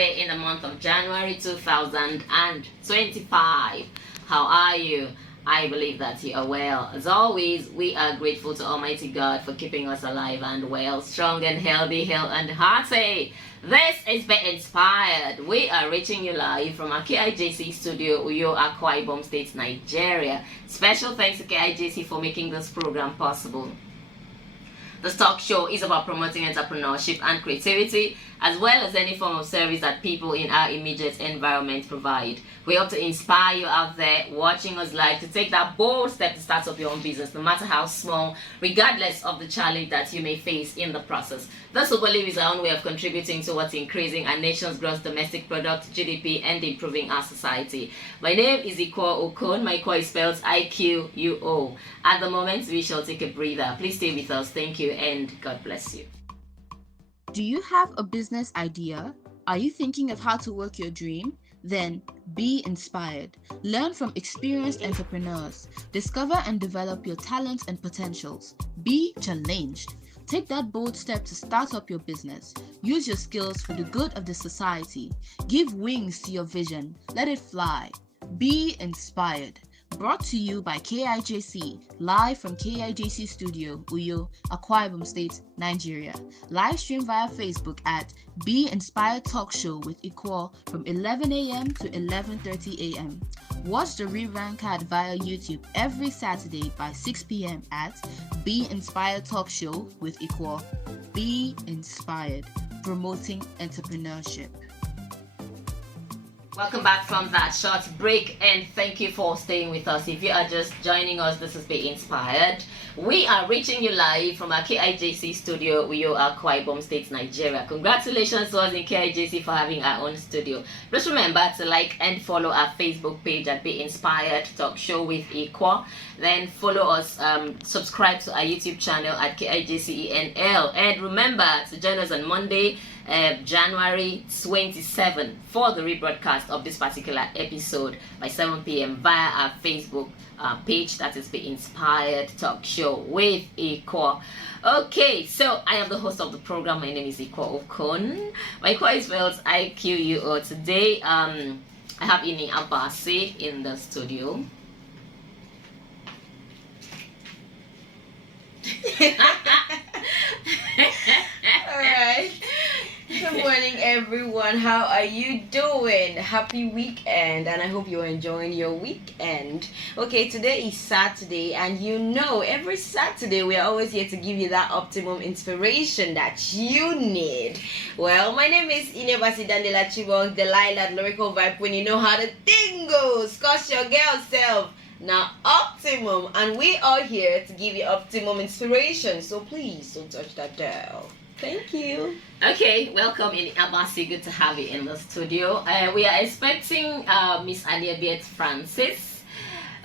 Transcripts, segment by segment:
Saturday in the month of January 2025. How are you? I believe that you are well. As always, we are grateful to Almighty God for keeping us alive and well, strong and healthy, and hearty. This is Be Inspired. We are reaching you live from our KIJC studio, Uyo, Akwa Ibom State, Nigeria. Special thanks to KIJC for making this program possible. This talk show is about promoting entrepreneurship and creativity, as well as any form of service that people in our immediate environment provide. We hope to inspire you out there watching us live to take that bold step to start up your own business, no matter how small, regardless of the challenge that you may face in the process. This, we believe, is our own way of contributing towards increasing our nation's gross domestic product, GDP, and improving our society. My name is Iquo Okon. My Iquo is spelled Iquo. At the moment, we shall take a breather. Please stay with us. Thank you, and God bless you. Do you have a business idea? Are you thinking of how to work your dream? Then be inspired. Learn from experienced entrepreneurs. Discover and develop your talents and potentials. Be challenged. Take that bold step to start up your business. Use your skills for the good of the society. Give wings to your vision. Let it fly. Be inspired. Brought to you by KIJC, live from KIJC Studio, Uyo, Akwa Ibom State, Nigeria. Live stream via Facebook at Be Inspired Talk Show with Iquo from 11 a.m. to 11:30 a.m. Watch the rerun card via YouTube every Saturday by 6 p.m. at Be Inspired Talk Show with Iquo. Be inspired, promoting entrepreneurship. Welcome back from that short break, and thank you for staying with us. If you are just joining us, this is Be Inspired. We are reaching you live from our KIJC studio, Uyo, Akwa Ibom State, Nigeria. Congratulations to us in KIJC for having our own studio. Just remember to like and follow our Facebook page at Be Inspired Talk Show with Iquo. Then follow us, subscribe to our YouTube channel at KIJCENL. And remember to join us on Monday, January 27 for the rebroadcast of this particular episode by 7 p.m. via our Facebook page, that is Be Inspired Talk Show with Iquo. Okay, so I am the host of the program. My name is Iquo Okon. My Iquo is spelled Iquo. Today I have Ini Abasi in the studio. Alright. Good morning, everyone. How are you doing? Happy weekend, and I hope you're enjoying your weekend. Okay, today is Saturday, and you know, every Saturday we are always here to give you that optimum inspiration that you need. Well, my name is Iniebiet Francis, the Lilac Lyrical Vibe. When you know how the thing goes, cause your girl self. Now, optimum, and we are here to give you optimum inspiration. So please don't touch that dial. Thank you. Okay, welcome in Abasi. Good to have you in the studio. We are expecting Miss Aniebiet Francis.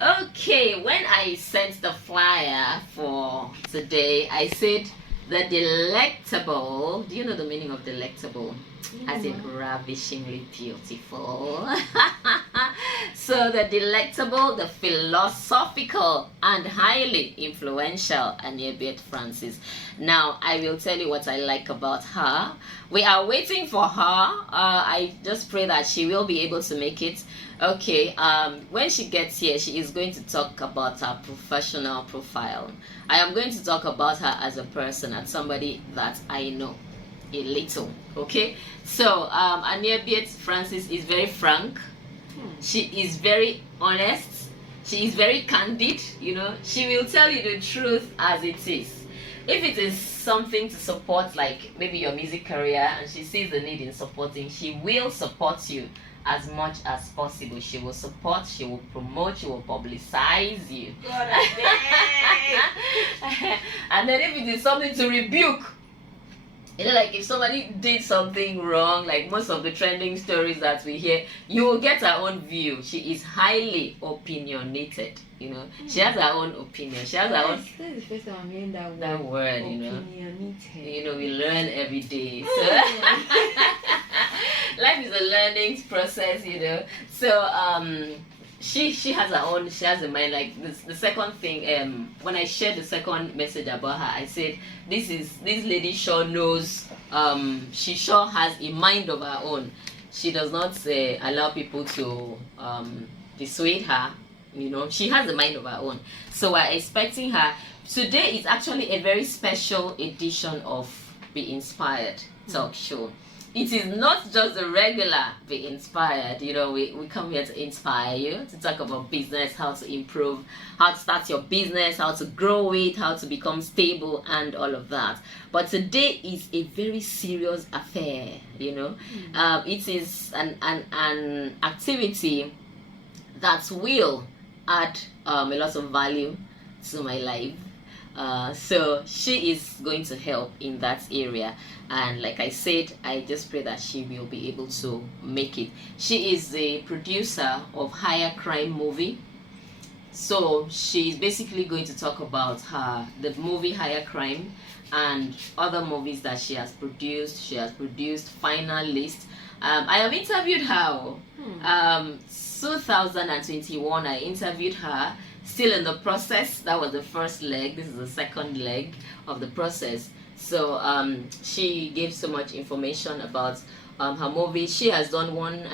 Okay, when I sent the flyer for today, I said the delectable. Do you know the meaning of delectable? As in ravishingly beautiful. So the delectable, the philosophical, and highly influential Aniebiet Francis. Now, I will tell you what I like about her. We are waiting for her. I just pray that she will be able to make it. Okay, when she gets here, she is going to talk about her professional profile. I am going to talk about her as a person, as somebody that I know a little. Okay, so Aniebiet Francis is very frank. She is very honest. She is very candid. You know, she will tell you the truth as it is. If it is something to support, like maybe your music career, and she sees the need in supporting, she will support you as much as possible. She will support, she will promote, she will publicize you. God, and then if it is something to rebuke, you know, like if somebody did something wrong, like most of the trending stories that we hear, you will get her own view. She is highly opinionated, you know. She has her own opinion. She has her own... That is the first time I'm hearing that word, you know. Opinionated. You know, we learn every day. So life is a learning process, you know. So she has her own, she has a mind. Like the second thing, when I shared the second message about her, I said this lady sure knows, she sure has a mind of her own. she does not allow people to dissuade her. You know, she has a mind of her own. So we're expecting her. Today is actually a very special edition of Be Inspired talk show. It is not just a regular Be Inspired. You know, we come here to inspire you, to talk about business, how to improve, how to start your business, how to grow it, how to become stable, and all of that. But today is a very serious affair, you know. It is an activity that will add a lot of value to my life. So she is going to help in that area, and like I said, I just pray that she will be able to make it. She is the producer of Higher Crime movie, so she's basically going to talk about the movie Higher Crime and other movies that she has produced. She has produced Final List. I have interviewed her 2021. I interviewed her, still in the process. That was the first leg. This is the second leg of the process. So she gave so much information about her movie. She has done one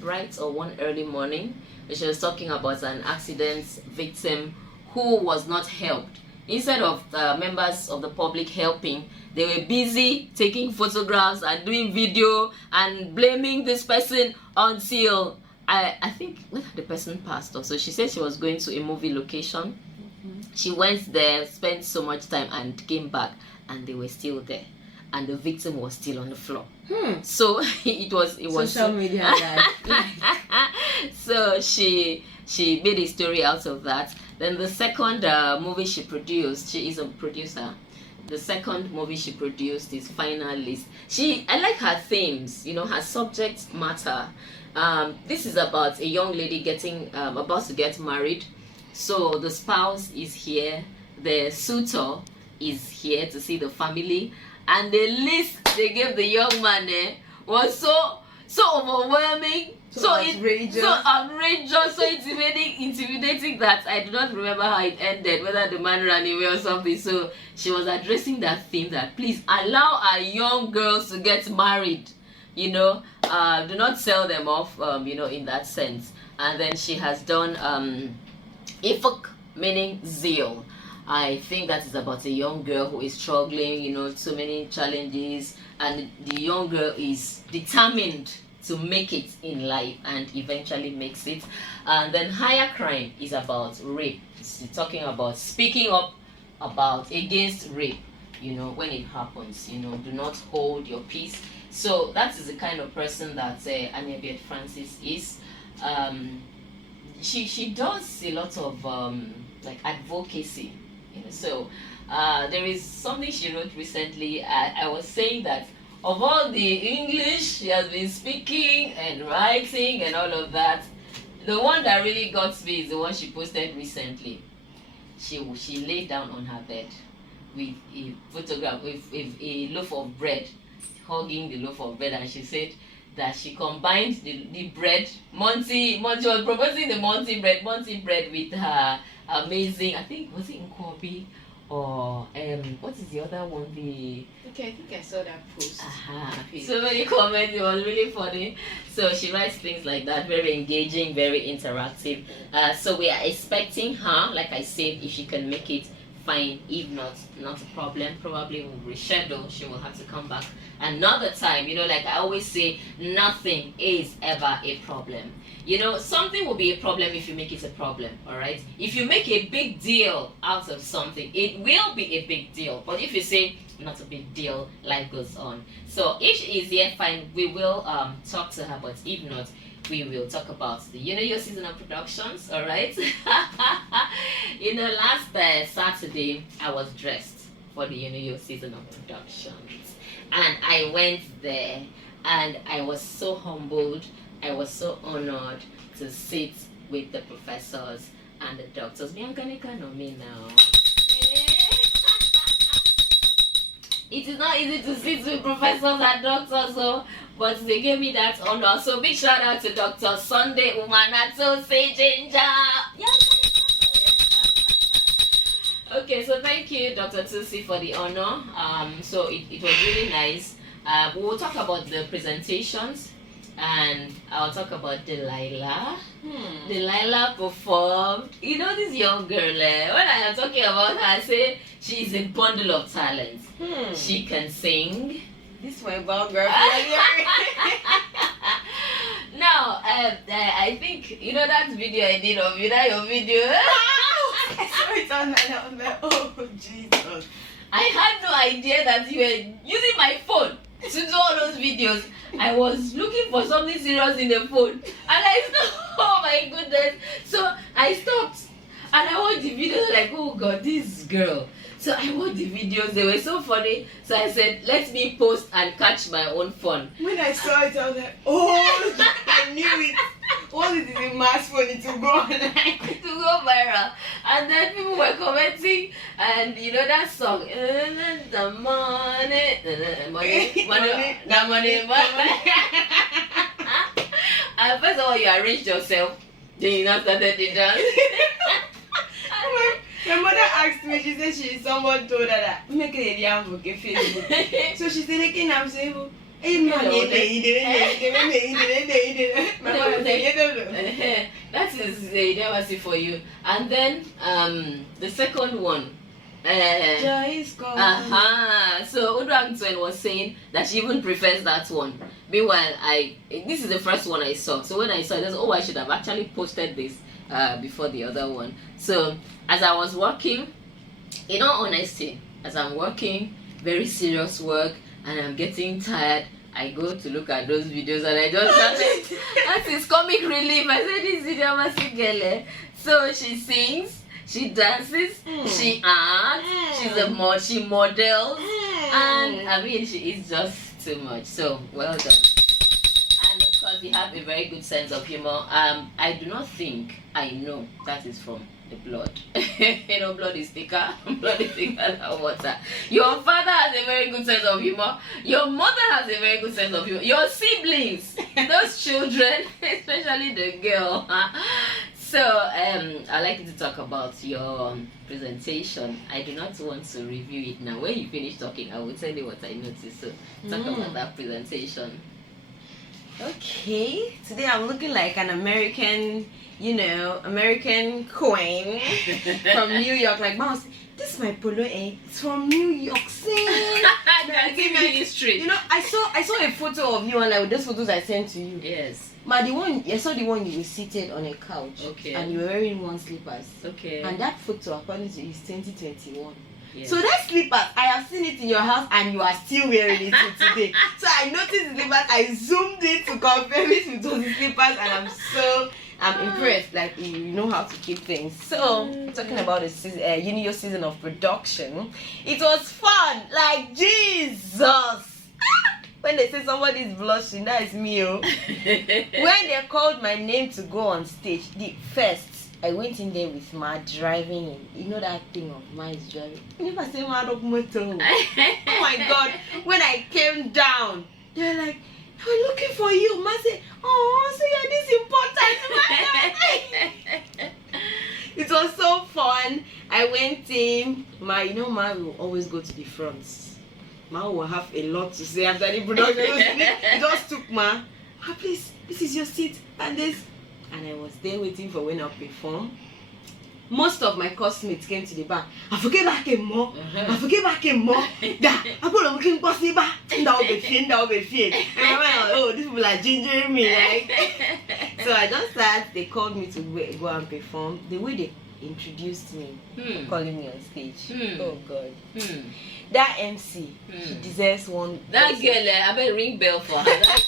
bright or one early morning. She was talking about an accident victim who was not helped. Instead of members of the public helping, they were busy taking photographs and doing video and blaming this person until I think the person passed off. So she said she was going to a movie location. She went there, spent so much time, and came back, and they were still there, and the victim was still on the floor. So it was social media. So she made a story out of that. Then the second movie she produced, she is a producer. The second movie she produced is Final List. I like her themes, you know, her subject matter. This is about a young lady about to get married. So the spouse is here, the suitor is here to see the family, and the list they gave the young man was so overwhelming, so outrageous, so intimidating that I do not remember how it ended, whether the man ran away or something. So she was addressing that theme, that please allow our young girls to get married, you know, do not sell them off, you know, in that sense. And then she has done Ifuk, meaning zeal. I think that is about a young girl who is struggling, you know, so many challenges, and the young girl is determined to make it in life and eventually makes it. And then Higher Crime is about rape. It's talking about speaking up against rape, you know, when it happens, you know, do not hold your peace. So that is the kind of person that Aniebiet Francis is. She does a lot of like advocacy, you know. So there is something she wrote recently. I was saying that of all the English she has been speaking and writing and all of that, the one that really got me is the one she posted recently. She laid down on her bed with a photograph with a loaf of bread, hugging the loaf of bread, and she said that she combined the bread, she was proposing the Monty bread with her amazing, I think, was it Iquo or what is the other one? Okay, I think I saw that post. So many comments, it was really funny. So she writes things like that, very engaging, very interactive. So we are expecting her, like I said, if she can make it, fine. If not a problem. Probably we'll reschedule. She will have to come back another time. You know, like I always say, nothing is ever a problem. You know, something will be a problem if you make it a problem, all right? If you make a big deal out of something, it will be a big deal. But if you say, not a big deal, life goes on. So if she is here, fine, we will talk to her. But if not, we will talk about the your season of productions, all right? You know, last Saturday, I was dressed for the your season of productions. And I went there, and I was so humbled. I was so honored to sit with the professors and the doctors. Me, I'm gonna know me now. It is not easy to sit with professors and doctors, so, but they gave me that honor. So big shout out to Dr. Sunday Umanato Sejinja. Okay, so thank you, Dr. Tusi, for the honor. So it was really nice. We will talk about the presentations. and I'll talk about Delilah. Delilah performed. You know this young girl, when I am talking about her, I say she's a bundle of talent. She can sing. This my biography. Now, I think, you know that video I did of you, that your video? I saw it on and I was like, oh, Jesus. I had no idea that you were using my phone to do all those videos. I was looking for something serious in the phone, and I stopped. Oh my goodness! So I stopped, and I watched the videos. Like, oh God, this girl. So I watched the videos. They were so funny. So I said, let me post and catch my own fun. When I saw it, I was like, oh, I knew it. All it is a mass for it to go online. To go viral. And then people were commenting, and you know that song, the money. And first of all, you arranged yourself, then you now started the dance. My mother asked me, she said someone told her that make a yam for Facebook. So she said, I'm saying, that is Vibrancy for you. And then the second one. Joy is gone. So Udwangtwen was saying that she even prefers that one. Meanwhile, this is the first one I saw. So when I saw it, I said, oh, I should have actually posted this before the other one. So as I was working, in all honesty, as I'm working, very serious work, and I'm getting tired, I go to look at those videos and I just started. That is comic relief. I said, this video was girl. So she sings, she dances, she acts, she models, and I mean, she is just too much. So well done. And of course, you have a very good sense of humor. I do not think I know that is from the blood. You know, blood is thicker. Blood is thicker than water. Your father has a very good sense of humor. Your mother has a very good sense of humor. Your siblings, those children, especially the girl. So I'd like you to talk about your presentation. I do not want to review it now. When you finish talking, I will tell you what I noticed. So talk about that presentation. Okay, today I'm looking like an American, American queen from New York. Like, Mouse, this is my polo, it's from New York City. Give me history. I saw a photo of you, and like those photos I sent to you. Yes. But I saw the one you were seated on a couch. Okay. And you were wearing one slippers. Okay. And that photo, according to you, is 2021. Yes. So that slippers, I have seen it in your house and you are still wearing it till today. So I noticed the slippers, I zoomed it to confirm it with those slippers, and I'm impressed. Like, you know how to keep things. So talking about the season, your season of production, it was fun. Like, Jesus. When they say somebody's blushing, that is me. When they called my name to go on stage, I went in there with Ma driving in. You know that thing of Ma is driving? You never say Ma dog motor. Oh my God. When I came down, they're like, we're looking for you. Ma said, oh, so you're this important. It was so fun. I went in. Ma will always go to the front. Ma will have a lot to say after the production. It just took Ma, please, this is your seat and this. And I was there waiting for when I perform. Most of my classmates came to the back. I forget back in more. I forget back in more. That I put on looking possible. That will be fine. That will be fine. And I went, oh, these people are gingering me. Like. So I just started. They called me to go and perform. The way they introduced me, calling me on stage. Oh God. That MC, she deserves one. That girl, I better ring bell for her. That girl.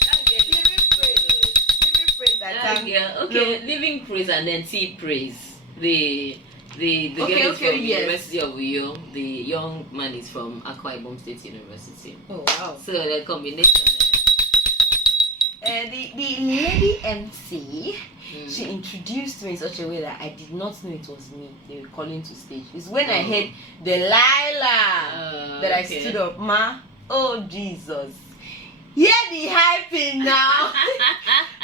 That girl. Okay, living praise and then tea praise. The girl is from University of Uyo. The young man is from Akwa Ibom State University. Oh wow! So the combination. The lady MC, she introduced me in such a way that I did not know it was me. They were calling to stage. It's when I heard Delilah that I stood up. Ma, oh Jesus! Hear the hyping now.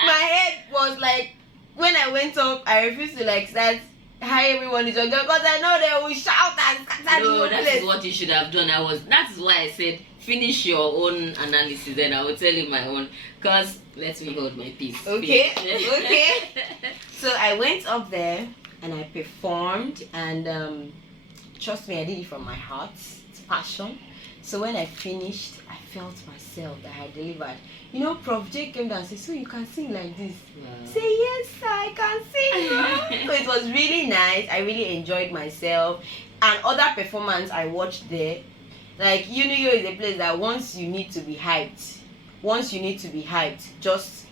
My head was like, when I went up, I refused to start. Hi everyone, it's your girl, because I know they will shout and scatter the whole place. That is what you should have done. That is why I said finish your own analysis, then I will tell you my own. Cause let me hold my peace. Okay. Okay. So I went up there and I performed, and trust me, I did it from my heart. It's passion. So when I finished, I felt myself that I delivered. You know, Prof. J came down and said, "So you can sing like this?" Wow. Say, "Yes, I can sing, bro." So it was really nice. I really enjoyed myself. And other performance I watched there, like Unio is a place that once you need to be hyped, just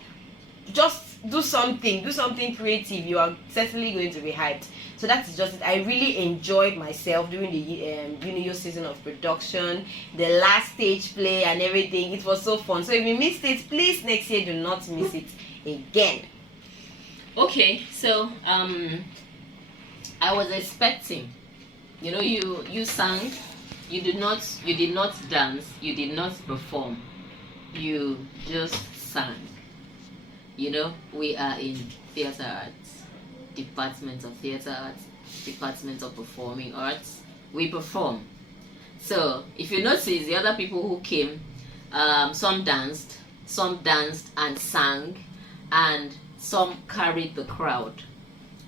do something creative. You are certainly going to be hyped. So that is just it. I really enjoyed myself during the Unio season of production, the last stage play and everything. It was so fun. So if you missed it, please next year do not miss it again. Okay, so I was expecting, you know, you sang, you did not dance, you did not perform, you just sang. You know, we are in theater arts, department of theater arts, department of performing arts. We perform. So if you notice, the other people who came, some danced and sang, and some carried the crowd.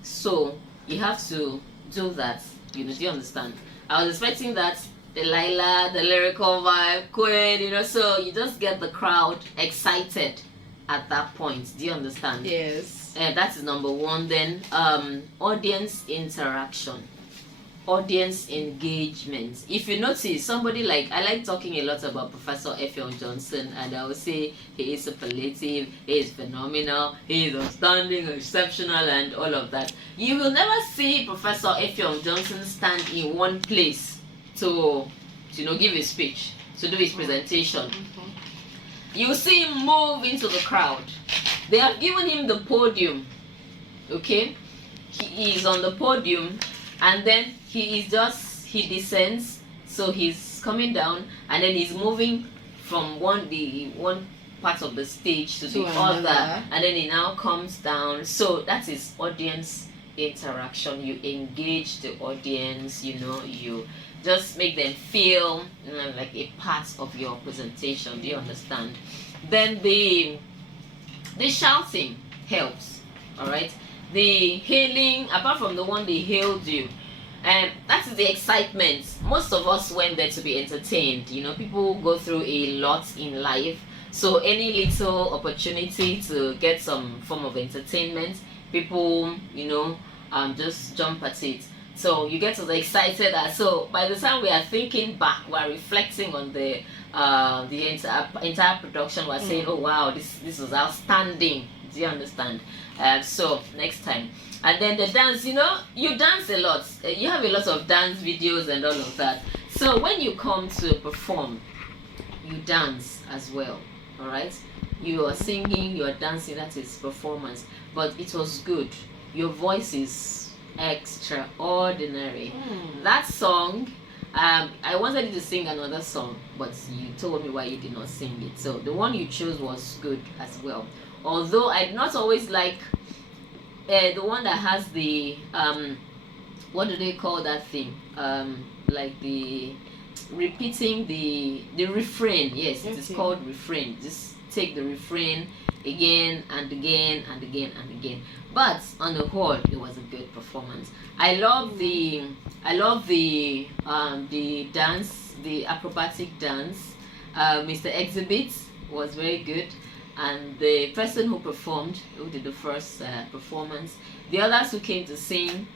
So you have to do that. You know, do you understand? I was expecting that, Delilah, the lyrical vibe, Queen, you know, so you just get the crowd excited at that point. Do you understand? Yes. That is number one. Then audience interaction, audience engagement. If you notice, somebody like, I like talking a lot about Professor Effiong Johnson, and I would say he is superlative, he is phenomenal, he is outstanding, exceptional, and all of that. You will never see Professor Effiong Johnson stand in one place to you know, give his speech, to do his presentation. You see him move into the crowd. They have given him the podium. Okay, he is on the podium, and then he descends. So he's coming down, and then he's moving from one part of the stage to the other, and then he now comes down. So that is audience interaction. You engage the audience. You know, you just make them feel, you know, like a part of your presentation. Do you understand? Then the shouting helps. All right. The hailing, apart from the one they hailed you, and that is the excitement. Most of us went there to be entertained. You know, people go through a lot in life, so any little opportunity to get some form of entertainment, people, you know, just jump at it. So you get us excited. So by the time we are thinking back, we are reflecting on the entire production. We're saying, "Oh wow, this was outstanding." Do you understand? So next time. And then the dance, you know, you dance a lot. You have a lot of dance videos and all of that. So when you come to perform, you dance as well. All right. You are singing, you are dancing. That is performance. But it was good. Your voice is extraordinary. That song, I wanted you to sing another song, but you told me why you did not sing it. So the one you chose was good as well. Although I do not always like the one that has the what do they call that thing? Like the repeating the refrain. Yes, it is called refrain. Just take the refrain again and again and again and again. But on the whole, it was a good performance. I love the dance, the acrobatic dance. Mr. Exhibit was very good, and the person who performed, who did the first performance, the others who came to sing,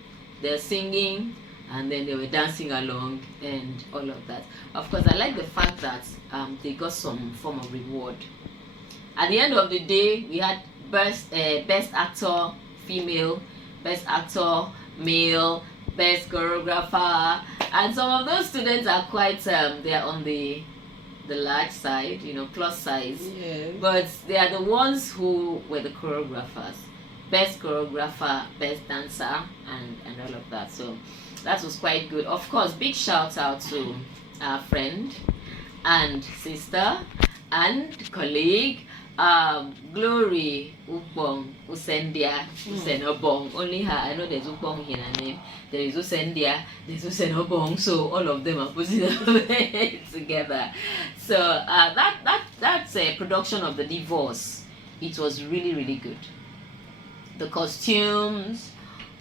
they're singing, and then they were dancing along and all of that. Of course, I like the fact that they got some form of reward. At the end of the day, we had best actor female, best actor male, best choreographer, and some of those students are quite they are on the large side, you know, plus size. Yes. But they are the ones who were the choreographers, best choreographer, best dancer, and all of that. So that was quite good. Of course, big shout out to our friend and sister and colleague Glory Ubong Usendia Usenobong. Only her. I know there's Ubong in her name. There is Usendia, there's Usenobong. So all of them are put together. So that's a production of the divorce. It was really, really good. The costumes,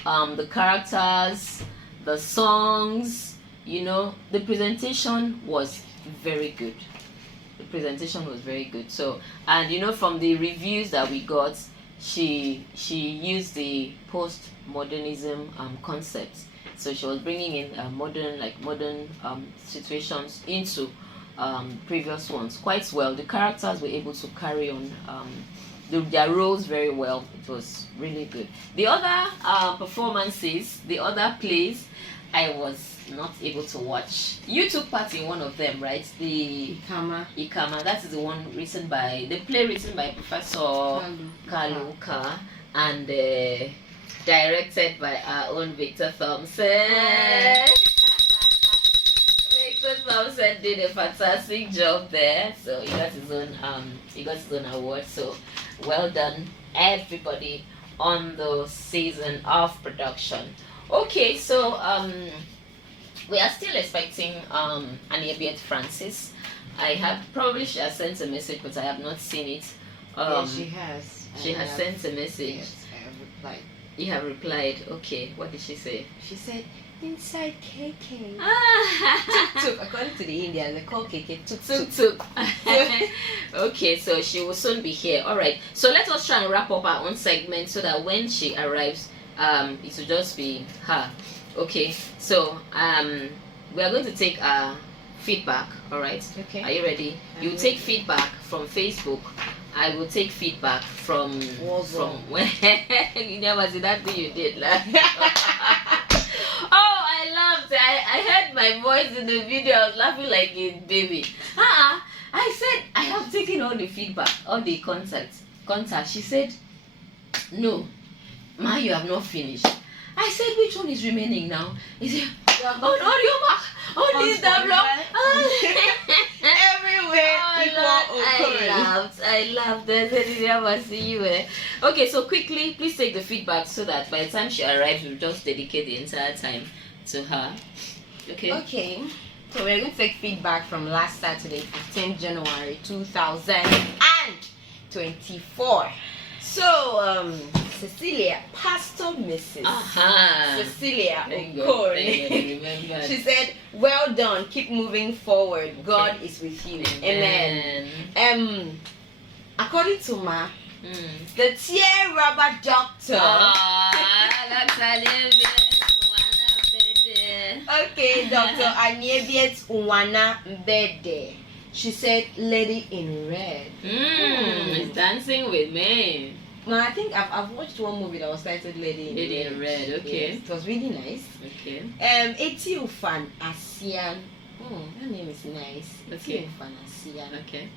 the characters, the songs, the presentation was very good. The presentation was very good. So, and from the reviews that we got, she used the postmodernism concept. So she was bringing in modern situations into previous ones quite well. The characters were able to carry on their roles very well. It was really good. The other performances, the other plays, I was not able to watch. You took part in one of them, right? The Ikama. That is the one written by the play written by Professor Kaluka and directed by our own Victor Thompson. Victor Thompson did a fantastic job there. So he got his own award. So well done, everybody on the season of production. Okay, so we are still expecting Aniebiet Francis. She has sent a message, but I have not seen it. Yes, she has. She has sent a message. Yes, I have replied. You have replied. Okay, what did she say? She said, inside KK. Ah. Tuk. According to the Indians, they call KK tuk. Tuk. Okay, so she will soon be here. All right. So let us try and wrap up our own segment so that when she arrives, it will just be her. Okay, so we are going to take feedback. All right. Okay. Are you ready? You take feedback from Facebook. I will take feedback from you never see that thing you did like. Oh, I loved it. I heard my voice in the video. I was laughing like a baby. I said I have taken all the feedback, all the contact. She said, no, Ma, you have not finished. I said, which one is remaining now? He said, on this block. Everywhere. I loved it. Okay, so quickly, please take the feedback so that by the time she arrives, we'll just dedicate the entire time to her. Okay. So we're going to take feedback from last Saturday, 15th January 2024. So, Cecilia, Pastor Mrs. Cecilia Okori. She said, well done, keep moving forward. God is with you. Amen. According to Ma, the tear rubber doctor. Okay, Dr. Aniebiet Francis. She said, Lady in Red. It's dancing with me. No, I think I've watched one movie that was titled Lady in Red. Okay. Yes, it was really nice. Okay. Etiofan Asian. Her name is nice. Okay. Etiofan Asian. Okay.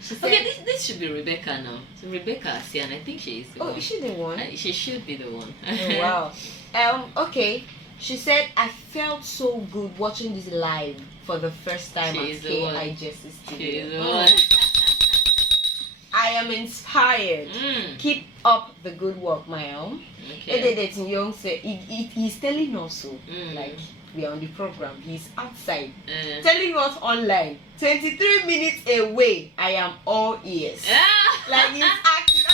She said, okay, this should be Rebecca now. So Rebecca Asian, I think she is the one. Oh, is she the one? She should be the one. Oh, wow. Okay. She said, I felt so good watching this live for the first time at KIJS Studio. I am inspired. Keep up the good work, my own. Okay. He's telling us so, like we are on the program. He's outside telling us online. 23 minutes away. I am all ears. Like he's acting.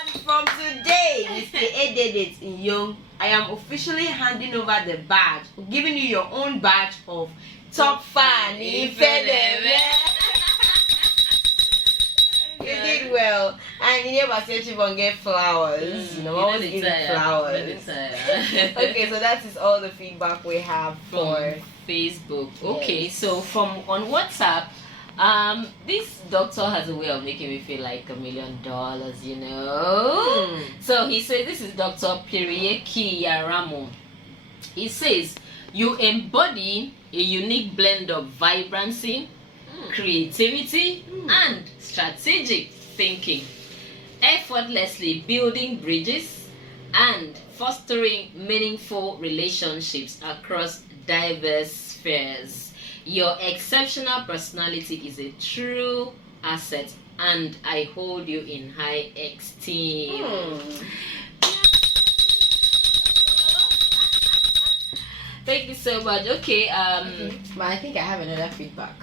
And from today, Mr. Ededet in Young, I am officially handing over the badge, giving you your own badge of top fan. You did well, and you never said you won't get flowers. Always give flowers. Okay, so that is all the feedback we have for Facebook. Okay, so on WhatsApp, this doctor has a way of making me feel like $1 million, So he says, this is Dr. Pirieki Yaramo. He says, you embody a unique blend of vibrancy, creativity, and strategic thinking, effortlessly building bridges and fostering meaningful relationships across diverse spheres. Your exceptional personality is a true asset, and I hold you in high esteem. Thank you so much. Okay, But I think I have another feedback.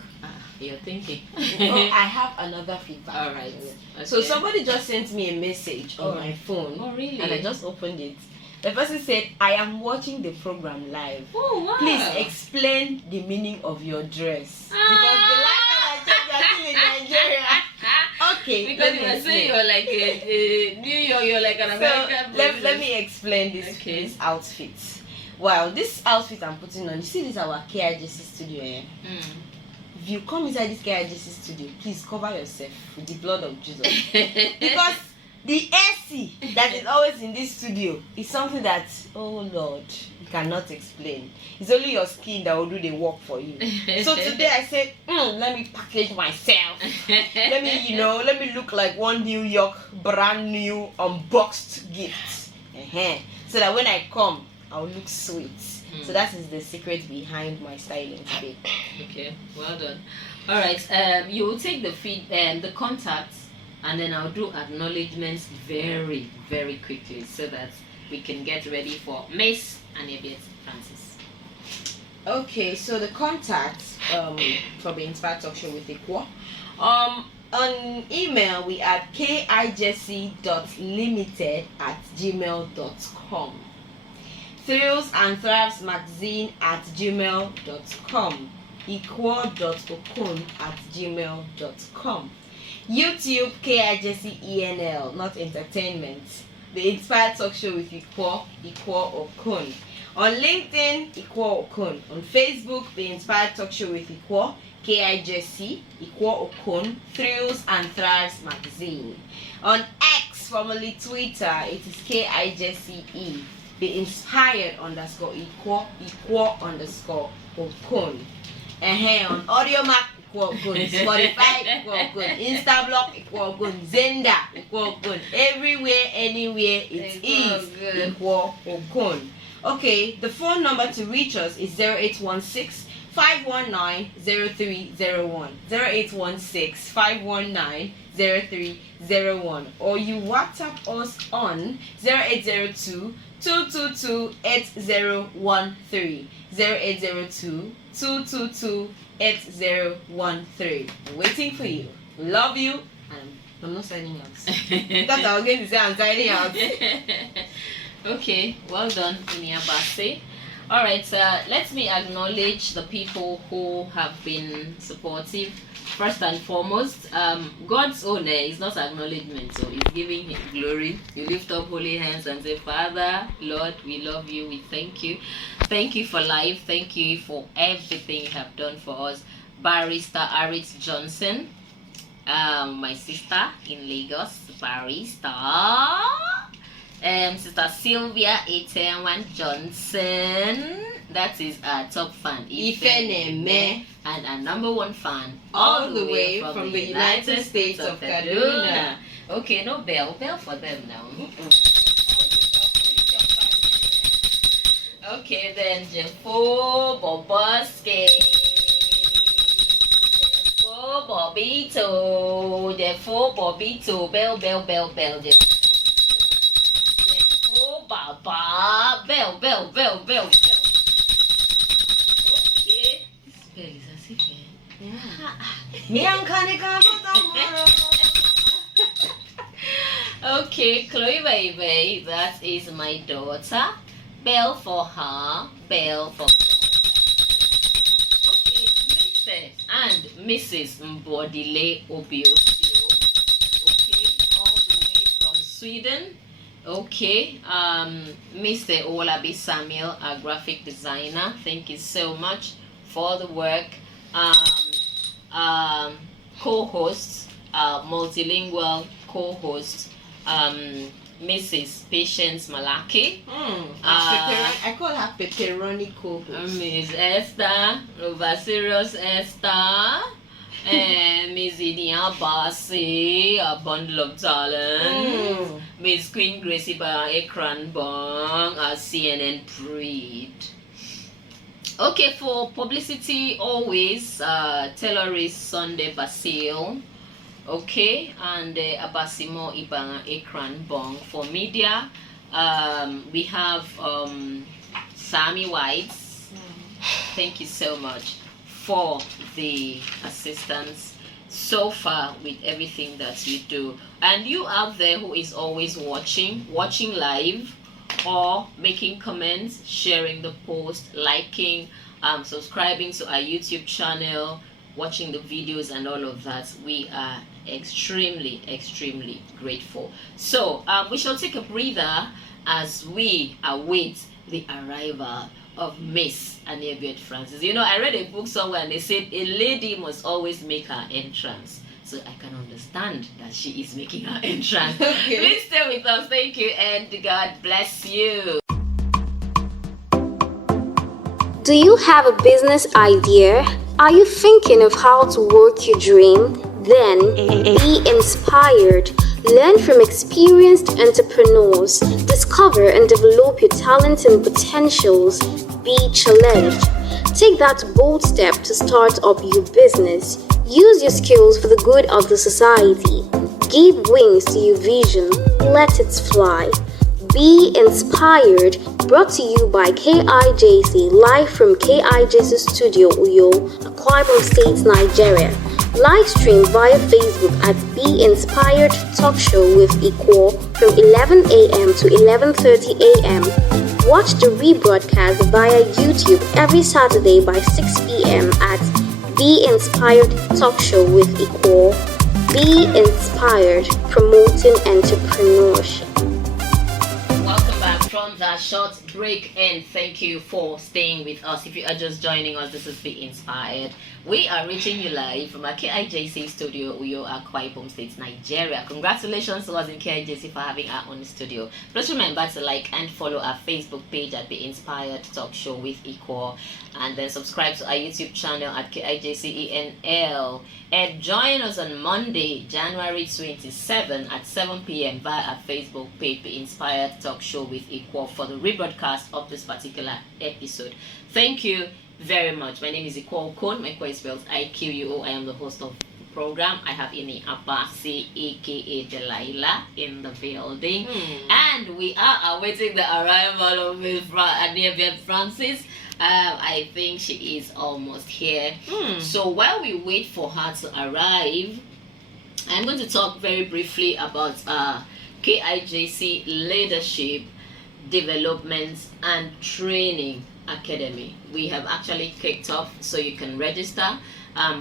You're thinking. I have another feedback. All right. Okay. So somebody just sent me a message on Oh. my phone. Oh, really? And I just opened it. The person said, I am watching the program live. Oh, wow. Please explain the meaning of your dress. Because the last time I checked, you're still in Nigeria. Okay. Because you were saying you're like New York, you're like an American. So let me explain this outfit. Wow, this outfit I'm putting on, you see this is our KIJC studio here. If you come inside this KIJC studio, please cover yourself with the blood of Jesus. Because the AC that is always in this studio is something that, oh Lord, you cannot explain. It's only your skin that will do the work for you. So today I said, let me package myself. Let me look like one New York brand new unboxed gift. So that when I come, I'll look sweet. So that is the secret behind my styling today. Okay, well done. All right, you will take the contacts, and then I'll do acknowledgements very, very quickly so that we can get ready for Miss Aniebiet Francis. Okay, so the contacts for the Inspired Talk Show with Iquo. On email we are kijc.limited@gmail.com. Thrills and Thrives Magazine @gmail.com. Iquo.okun@gmail.com. YouTube KIJCENL, not entertainment. The Inspired Talk Show with Iquo Okun. On LinkedIn, Iquo Okun. On Facebook, The Inspired Talk Show with Iquo, KIJC, Iquo Okun, Thrills and Thrives Magazine. On X, formerly Twitter, it is KIJCE. The Inspired _Iquo _Okun. On AudioMac, Iquo Okun. Spotify, Iquo Okun. Instablock, Iquo Okun. Zenda, Iquo Okun. Everywhere, anywhere, it is Iquo Okun. Okay, the phone number to reach us is 0816-519-0301. 0816-519-0301. Or you WhatsApp us on 0802-222-8013. 0802-222-8013. I'm waiting for you. Love you. And I'm not signing out. That's what I was going to say. I'm signing out. Okay, well done, Iniabase. All right, let me acknowledge the people who have been supportive. First and foremost, God's own is not acknowledgement, so He's giving Him glory. You lift up holy hands and say, Father, Lord, we love you, we thank you. Thank you for life, thank you for everything you have done for us. Barrister Arit Johnson, my sister in Lagos, Barrister. Sister Sylvia Etewan Johnson, that is our top fan, Ifeneme, and our number one fan, all the way from the United States of Kaduna. Okay, no bell for them now. Okay, then Jeffo Boboske, Jeffo Bobito, bell, Jeffo. Baba, bell. Okay. This bell is as if Okay, Chloe baby, that is my daughter. Bell for her, bell for okay, Mr. and Mrs. Mbodile Obiosio. Okay, all the way from Sweden. Okay, Mr. Olabi Samuel, our graphic designer, thank you so much for the work. Co-host, multilingual co-host, Mrs. Patience Malaki. I call her pepperoni co-host. Miss Esther, over serious Esther. Miss Idia Bassi, a bundle of talent. Miss Queen Gracie by Ekran Bong, a CNN Breed. Okay, for publicity, always Taylorist Sunday Basil. Okay, and Abasimo Ibanga Ekran Bong for media. We have Sammy Whites. Thank you so much for the assistance so far with everything that you do. And you out there who is always watching live, or making comments, sharing the post, liking, subscribing to our YouTube channel, watching the videos and all of that. We are extremely grateful. So we shall take a breather as we await the arrival of Miss Aniebiet Francis. You know, I read a book somewhere and they said a lady must always make her entrance. So I can understand that she is making her entrance. Okay. Please stay with us. Thank you and God bless you. Do you have a business idea? Are you thinking of how to work your dream? Then be inspired. Learn from experienced entrepreneurs. Discover and develop your talents and potentials. Be challenged. Take that bold step to start up your business. Use your skills for the good of the society. Give wings to your vision. Let it fly. Be inspired. Brought to you by KIJC, live from KIJC Studio Uyo, Akwa Ibom State, Nigeria. Live stream via Facebook at Be Inspired Talk Show with Iquo from 11 a.m. to 11:30 a.m. Watch the rebroadcast via YouTube every Saturday by 6 p.m. at Be Inspired Talk Show with Iquo. Be inspired, promoting entrepreneurship. Welcome back from that short break, and thank you for staying with us. If you are just joining us, this is Be Inspired. We are reaching you live from our KIJC studio, Uyo, Akwa Ibom State, Nigeria. Congratulations to us in KIJC for having our own studio. Please remember to like and follow our Facebook page at Be Inspired Talk Show with Iquo, and then subscribe to our YouTube channel at KIJCENL. And join us on Monday, January 27 at 7 p.m. via our Facebook page, Be Inspired Talk Show with Iquo, for the rebroadcast of this particular episode. Thank you very much. My name is Iquo. My Iquo is spelled IQUO. I am the host of the program. I have Ini Abasi, aka Delilah, in the building, and we are awaiting the arrival of Miss Aniebiet Francis. I think she is almost here. So while we wait for her to arrive, I'm going to talk very briefly about KIJC Leadership Development and Training Academy. We have actually kicked off, so you can register.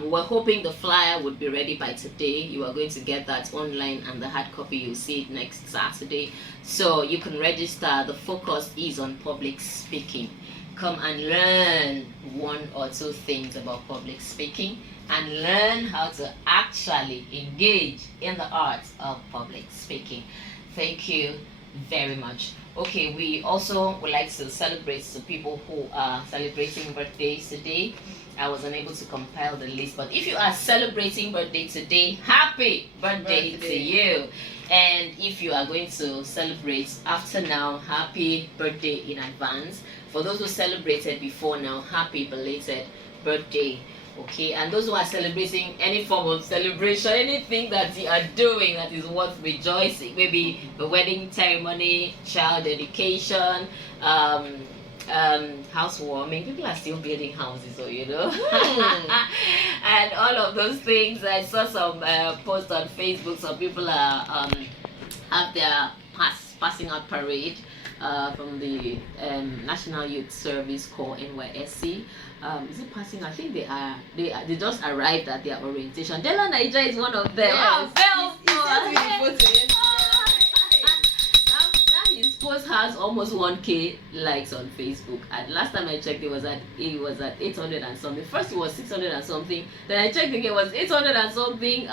We're hoping the flyer would be ready by today. You are going to get that online, and the hard copy you'll see it next Saturday, so you can register. The focus is on public speaking. Come and learn one or two things about public speaking, and learn how to actually engage in the art of public speaking. Thank you very much. Okay, we also would like to celebrate the people who are celebrating birthdays today. I was unable to compile the list, but if you are celebrating birthday today, happy birthday to you. And if you are going to celebrate after now, happy birthday in advance. For those who celebrated before now, happy belated birthday. Okay, and those who are celebrating any form of celebration, anything that you are doing that is worth rejoicing, maybe a wedding ceremony, child dedication, housewarming. People are still building houses, so you know, and all of those things. I saw some posts on Facebook. Some people are have their passing out parade from the National Youth Service Corps NYSC. Is it passing? I think they just arrived at their orientation. Dela Naija is one of them. Yes. His post has almost 1K likes on Facebook, and last time I checked it was at 800 and something. First it was 600 and something, then I checked again, it was 800 and something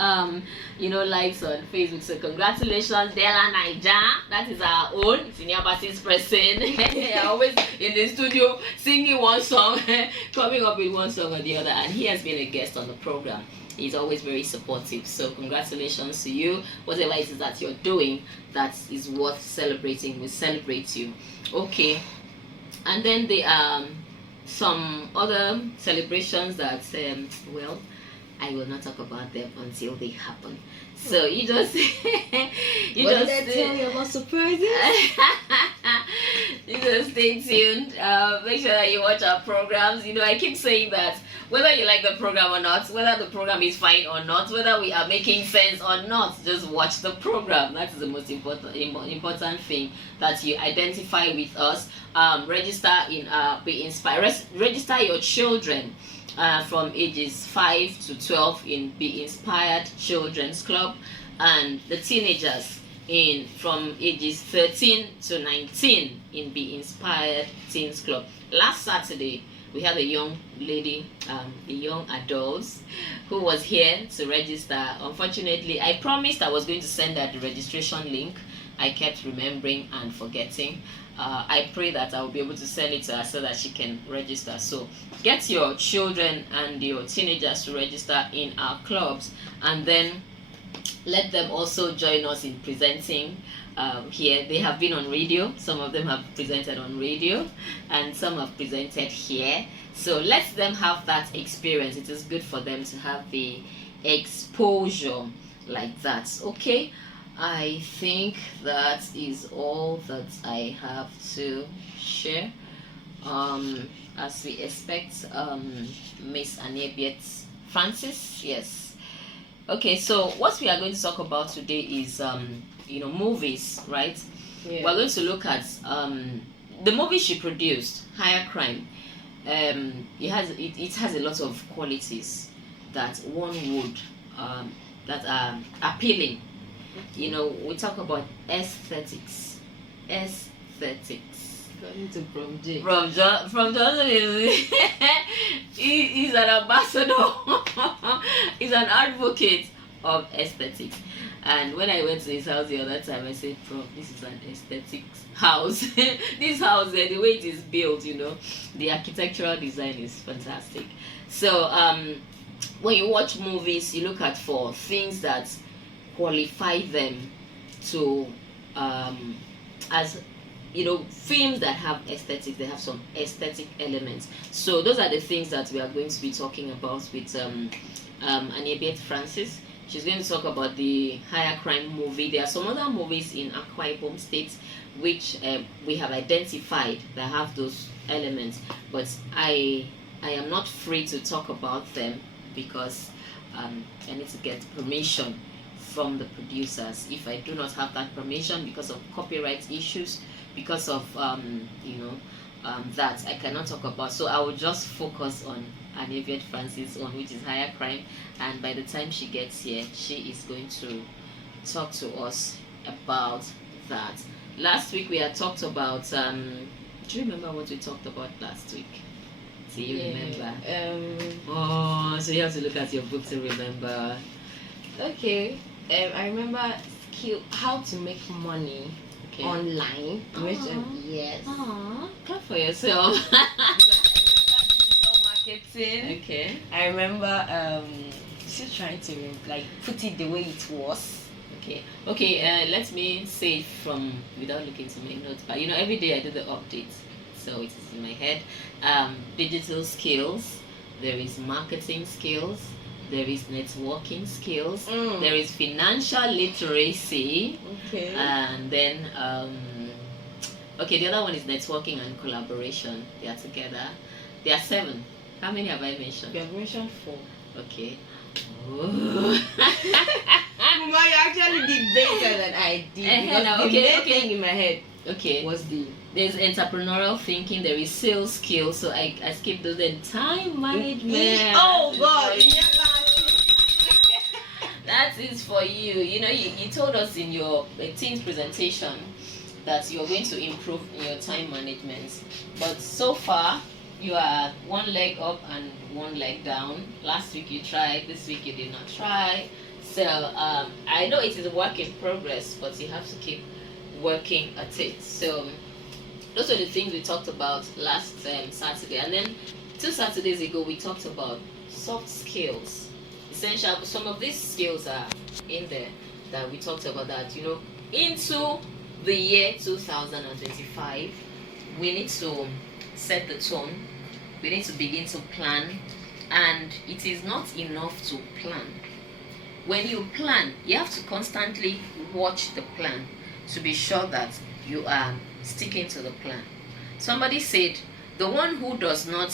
likes on Facebook. So congratulations, Dela Naija. That is our own senior bassist person. Always in the studio singing one song, coming up with one song or the other, and he has been a guest on the program. He's always very supportive. So congratulations to you. Whatever it is that you're doing that is worth celebrating, we celebrate you. Okay, and then there are some other celebrations that I will not talk about them until they happen. So you just you What just did I tell you about surprises? you just stay tuned. Make sure that you watch our programs. I keep saying that whether you like the program or not, whether the program is fine or not, whether we are making sense or not, just watch the program. That is the most important thing, that you identify with us. Register in Be Inspired. Register your children from ages 5 to 12 in Be Inspired Children's Club, and the teenagers from ages 13 to 19 in Be Inspired Teens Club. Last Saturday we had a young lady, a young adult, who was here to register. Unfortunately, I promised I was going to send her the registration link. I kept remembering and forgetting. I pray that I will be able to send it to her so that she can register. So get your children and your teenagers to register in our clubs, and then let them also join us in presenting here. They have been on radio. Some of them have presented on radio, and some have presented here. So let them have that experience. It is good for them to have the exposure like that. Okay, I think that is all that I have to share. As we expect Miss Aniebiet Francis. Yes. Okay, so what we are going to talk about today is movies, right? Yeah. We're going to look at the movie she produced, Higher Crime. It has a lot of qualities that one would that are appealing. We talk about aesthetics. According to From Johnson he's an ambassador. He's an advocate of aesthetics. And when I went to his house the other time, I said, "Prof, this is an aesthetics house." This house, the way it is built, the architectural design is fantastic. So when you watch movies, you look at for things that qualify them to as films that have aesthetics. They have some aesthetic elements. So those are the things that we are going to be talking about with Aniebiet Francis. She's going to talk about the Higher Crime movie. There are some other movies in Akwa Ibom State which we have identified that have those elements, but I am not free to talk about them because I need to get permission from the producers. If I do not have that permission because of copyright issues, because of that, I cannot talk about. So I will just focus on Aniebiet Francis one, which is Higher Crime, and by the time she gets here, she is going to talk to us about that. Last week we had talked about do you remember what we talked about last week? Do you remember? Oh, so you have to look at your book to remember. Okay. I remember how to make money online. Yes. Clap for yourself. Digital marketing. Okay. I remember still trying to put it the way it was. Okay. Let me say it from without looking to my notes. But every day I do the updates, so it is in my head. Digital skills. There is marketing skills. There is networking skills. There is financial literacy. Okay. And then the other one is networking and collaboration. They are together. There are 7. How many have I mentioned? You have mentioned 4. Okay. Mama, you actually did better than I did. The thing in my head was there's entrepreneurial thinking. There is sales skills. So I skipped those. Then time management. Oh God! That is for you. You told us in your team's presentation that you're going to improve in your time management, but so far you are one leg up and one leg down. Last week you tried, this week you did not try. So I know it is a work in progress, but you have to keep working at it. So those are the things we talked about last Saturday, and then 2 Saturdays ago we talked about soft skills. Essential. Some of these skills are in there that we talked about. That into the year 2025, we need to set the tone. We need to begin to plan and it is not enough to plan. When you plan, you have to constantly watch the plan to be sure that you are sticking to the plan. Somebody said the one who does not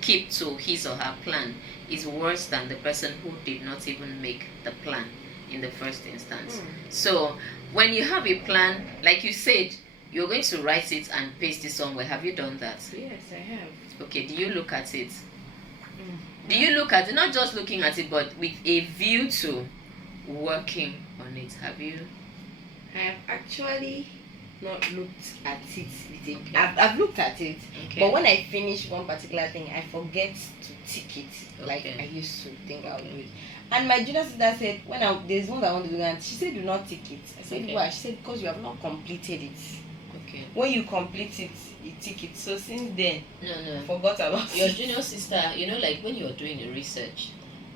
keep to his or her plan is worse than the person who did not even make the plan in the first instance. So when you have a plan, like you said, you're going to write it and paste it somewhere. Have you done that? Yes, I have. Okay, do you look at it? Do you look at it, not just looking at it, but with a view to working on it? Have you? I have actually not looked at it. I've looked at it, Okay. but when I finish one particular thing, I forget to tick it like Okay. I used to think I would do it. And my junior sister said, there's one that I want to do, and she said, do not tick it. I said, Okay. why? She said, because you have not completed it. Okay. When you complete it, you tick it. So since then, No. I forgot about Your it. junior sister, like when you're doing the research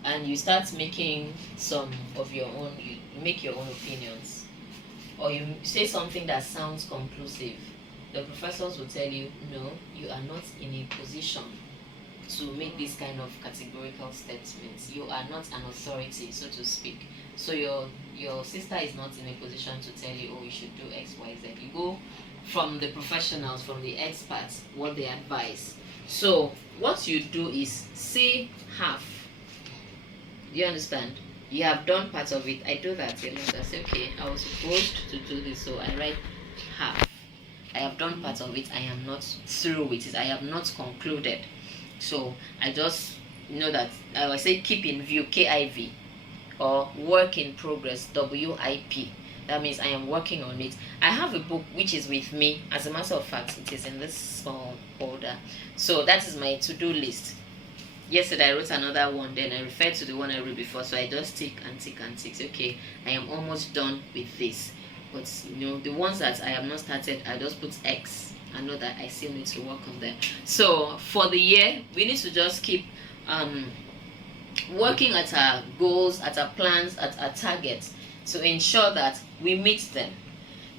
and you start making some of your own, you make your own opinions, or you say something that sounds conclusive, the professors will tell you, no, you are not in a position to make this kind of categorical statements. You are not an authority, so to speak. So your sister is not in a position to tell you, oh, you should do X, Y, Z. You go from the professionals, from the experts, what they advise. So what you do is say half. Do you understand? You have done part of it. I do that a lot. I say, okay, I was supposed to do this, so I write half. I have done part of it. I am not through with it. I have not concluded. So I just know that I say keep in view, KIV, or work in progress, WIP. That means I am working on it. I have a book which is with me. As a matter of fact, it is in this small folder. So that is my to-do list. Yesterday I wrote another one, then I referred to the one I wrote before. So I just tick and tick and tick. Okay, I am almost done with this. But the ones that I have not started, I just put X. I know that I still need to work on them. So for the year, we need to just keep working at our goals, at our plans, at our targets, to ensure that we meet them.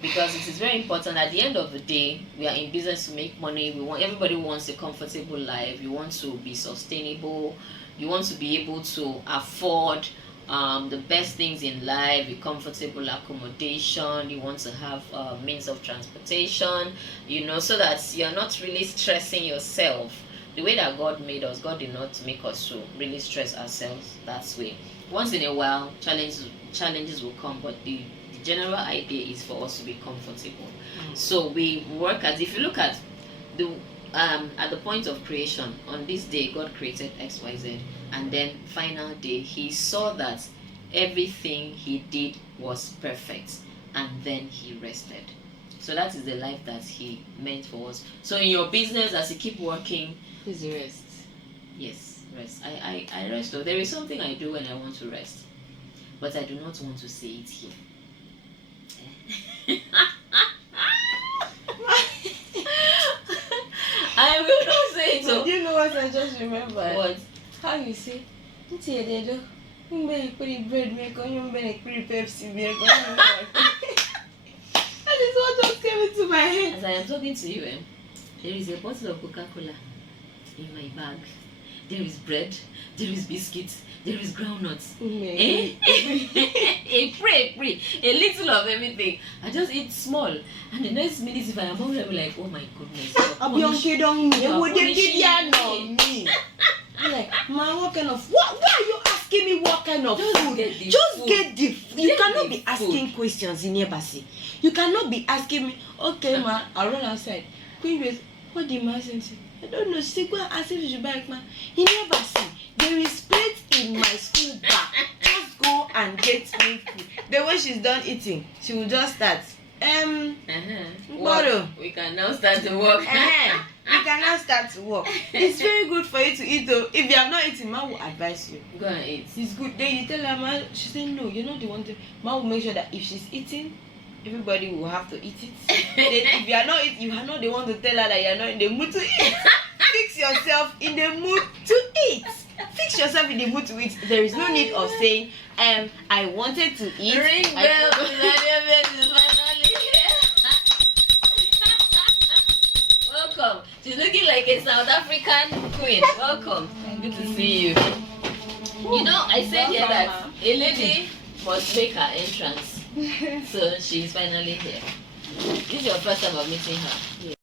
Because it is very important. At the end of the day, we are in business to make money. Everybody wants a comfortable life. You want to be sustainable. You want to be able to afford the best things in life, a comfortable accommodation. You want to have means of transportation, so that you're not really stressing yourself. The way that God made us, God did not make us to really stress ourselves that way. Once in a while, challenges will come, but the general idea is for us to be comfortable. So we work if you look at the point of creation, on this day God created XYZ, and then final day he saw that everything he did was perfect, and then he rested. So that is the life that he meant for us. So in your business, as you keep working, Please rest. yes, rest. I rest. Though there is something I do when I want to rest, but I do not want to say it here. I will not say it. Do you know what I just remembered? What? How you say? Bread make Pepsi make. That is what just came into my head. As I am talking to you, there is a bottle of Coca-Cola in my bag. There is bread, there is biscuits, there is groundnuts. A little of everything. I just eat small, and the next minute if I am hungry, I'll be like, oh my goodness. Like, man, what kind of why are you asking me what kind of food? Get the food. You cannot be asking questions in Ebasi. You cannot be asking me, okay, ma, I'll run outside. What the man say? I don't know. She go and ask if you should buy it, man. In Ebasi, there is plate in my school bag. Just go and get me food. Then when she's done eating, she will just start. We can now start to work. You can now start to work. It's very good for you to eat though. If you have not eaten, ma will advise you. Go and eat. It's good. Then you tell her, ma, she said no, you're not the one to. Ma will make sure that if she's eating, everybody will have to eat it. Then if you are not eating, you are not the one to tell her that you are not in the mood to eat. Fix yourself in the mood to eat. Fix yourself in the mood to eat. There is no need of saying, I wanted to eat. Ring bell. Aniebiet is finally here. Welcome. She's looking like a South African queen. Welcome. Good to see you. You know, I said here that a lady must make her entrance. So she's finally here. This is your first time of meeting her.